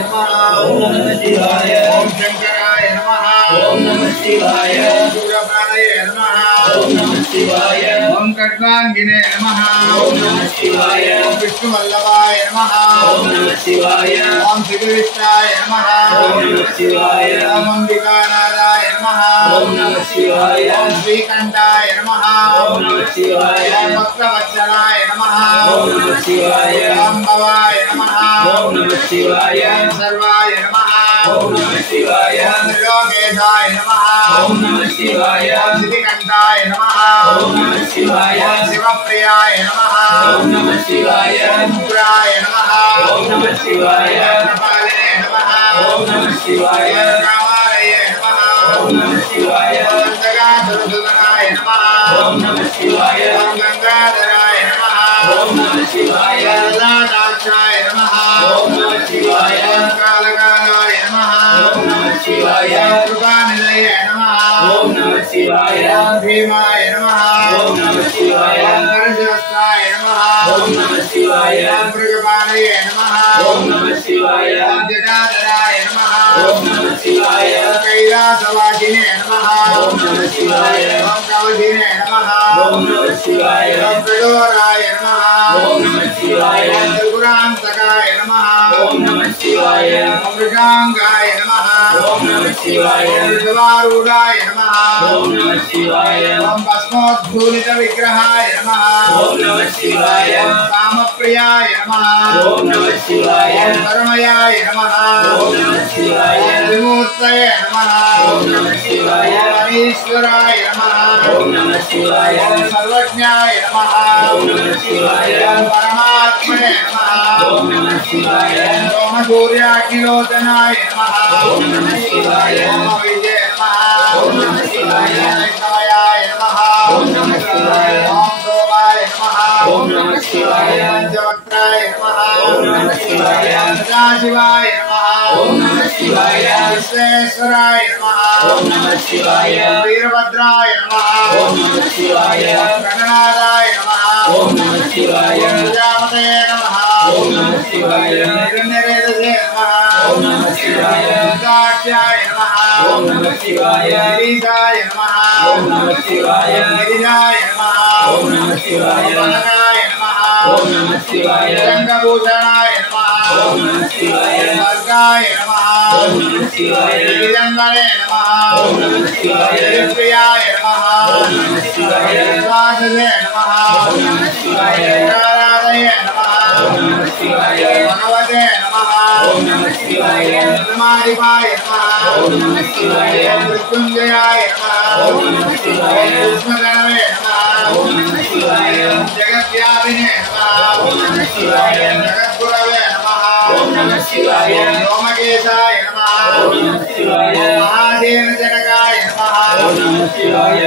नमः ओम नमः शिवाय ओम शंकराय नमः ओम नमः शिवाय ओम सूर्यप्राणये नमः ओम नमः शिवाय ओम खड्गांगिने नमः ओम नमः शिवाय ओम विष्णुवल्लभाय नमः ओम नमः शिवाय ओम श्रीकृष्णाय नमः ओम नमः शिवाय ओम अंबिकानाथाय नमः ओम नमः शिवाय ओम श्रीकंठाय नमः ओम नमः शिवाय ओम भक्तवत्सलाय नमः ओम नमः शिवाय ओम भवाय नमः ओम नमः शिवाय ओम सर्वाय नमः ओम नमः शिवाय ओम त्रिलोकेशाय नमः ओम नमः शिवाय ओम श्रीकंठाय नमः ओम नमः शिवाय ओम शिवप्रियाय नमः ओम नमः शिवाय ओम पुराय नमः ओम नमः शिवाय कपालिने नमः ओम नमः शिवाय कामालये नमः ओम नमः शिवाय ओम जगाधरसुतनाय नमः ओम नमः शिवाय ओम गंगाधराय नमः ओम नमः शिवाय ओम ललाटाक्षाय नमः ओम नमः शिवाय ओम कालकालाय नमः ओम नमः शिवाय ओम कृपानिधये नमः ओम नमः शिवाय ओम भीमाय नमः ओम नमः शिवाय ओम परशुस्ताय नमः ओम नमः शिवाय ओम मृगपाणये नमः ओम नमः शिवाय ओम जटाधराय नमः ओम नमः शिवाय ओम कैलासवासिने नमः ओम नमः शिवाय ओम कवचिने नमः ओम नमः शिवाय ओम प्रडोराय नमः ओम नमः शिवाय ओम त्रिपुरान्तकाय नमः ओम नमः शिवाय ओम वृषांगाय नमः ओम नमः शिवाय ओम ऋषभारूढाय नमः ओम नमः शिवाय ओम भस्मोद्धूलित विग्रहाय नमः ओम नमः शिवाय ओम कामप्रियाय नमः ओम नमः शिवाय ओम धर्मयाय नमः ओम नमः शिवाय ओम विमूर्तये नमः ओम नमः शिवाय ओम अनीश्वराय नमः ओम नमः शिवाय ओम सर्वज्ञाय नमः ओम नमः शिवाय ओम परमात्मने नमः ओम नमः शिवाय ओम सूर्याग्निलोचनाय नमः ओम नमः शिवाय ओम विजय नमः ओम नमः शिवाय वैष्णवाय नमः ओम नमः शिवाय ओम सोमाय नमः ओम नमः शिवाय पंचवक्त्राय नमः ओम नमः शिवाय सदाशिवाय नमः ओम नमः शिवाय विश्वेश्वराय नमः ओम नमः शिवाय वीरभद्राय नमः ओम नमः शिवाय गणनाथाय नमः ओम नमः शिवाय प्रजापतये नमः ओम नमः शिवाय हिरण्यवेदसे नमः ओम नमः शिवाय साक्ष्याय नमः ओम नमः शिवाय गिरीशाय नमः ओम नमः शिवाय गिरिजाय नमः ओम नमः शिवाय वनकाय नमः ओम नमः शिवाय रंगभूषणाय नमः ओम नमः शिवाय वर्गाय नमः ओम नमः शिवाय गिरिजंगणे नमः ओम नमः शिवाय प्रियाय नमः ओम नमः शिवाय वासुदेव नमः ओम नमः शिवाय राधाय नमः ओम नमः शिवाय भगवते नमः ओम नमः शिवाय ब्रह्मादिपाय नमः ओम नमः शिवाय मृत्युंजयाय नमः ओम नमः शिवाय कृष्णगणवे नमः ओम नमः शिवाय जगद्व्यापिने नमः ओम नमः शिवाय जगद्गुरवे नमः ओम नमः शिवाय सोमकेशाय नमः ओम नमः शिवाय महासेनजनकाय नमः ओम नमः शिवाय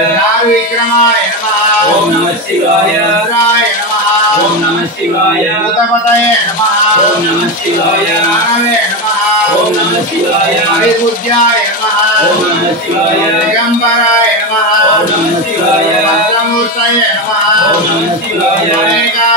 विक्रमाय नमः ओम नमः शिवाय रुद्राय नमः ओम नमः शिवाय भूतपतये नमः ओम नमः शिवाय ज्ञानवे नमः ओम नमः शिवाय हरिपूज्याय नमः ओम नमः शिवाय दिगंबराय नमः ओम नमः शिवाय वज्रमूर्तये नमः ओम नमः शिवाय अनेकाय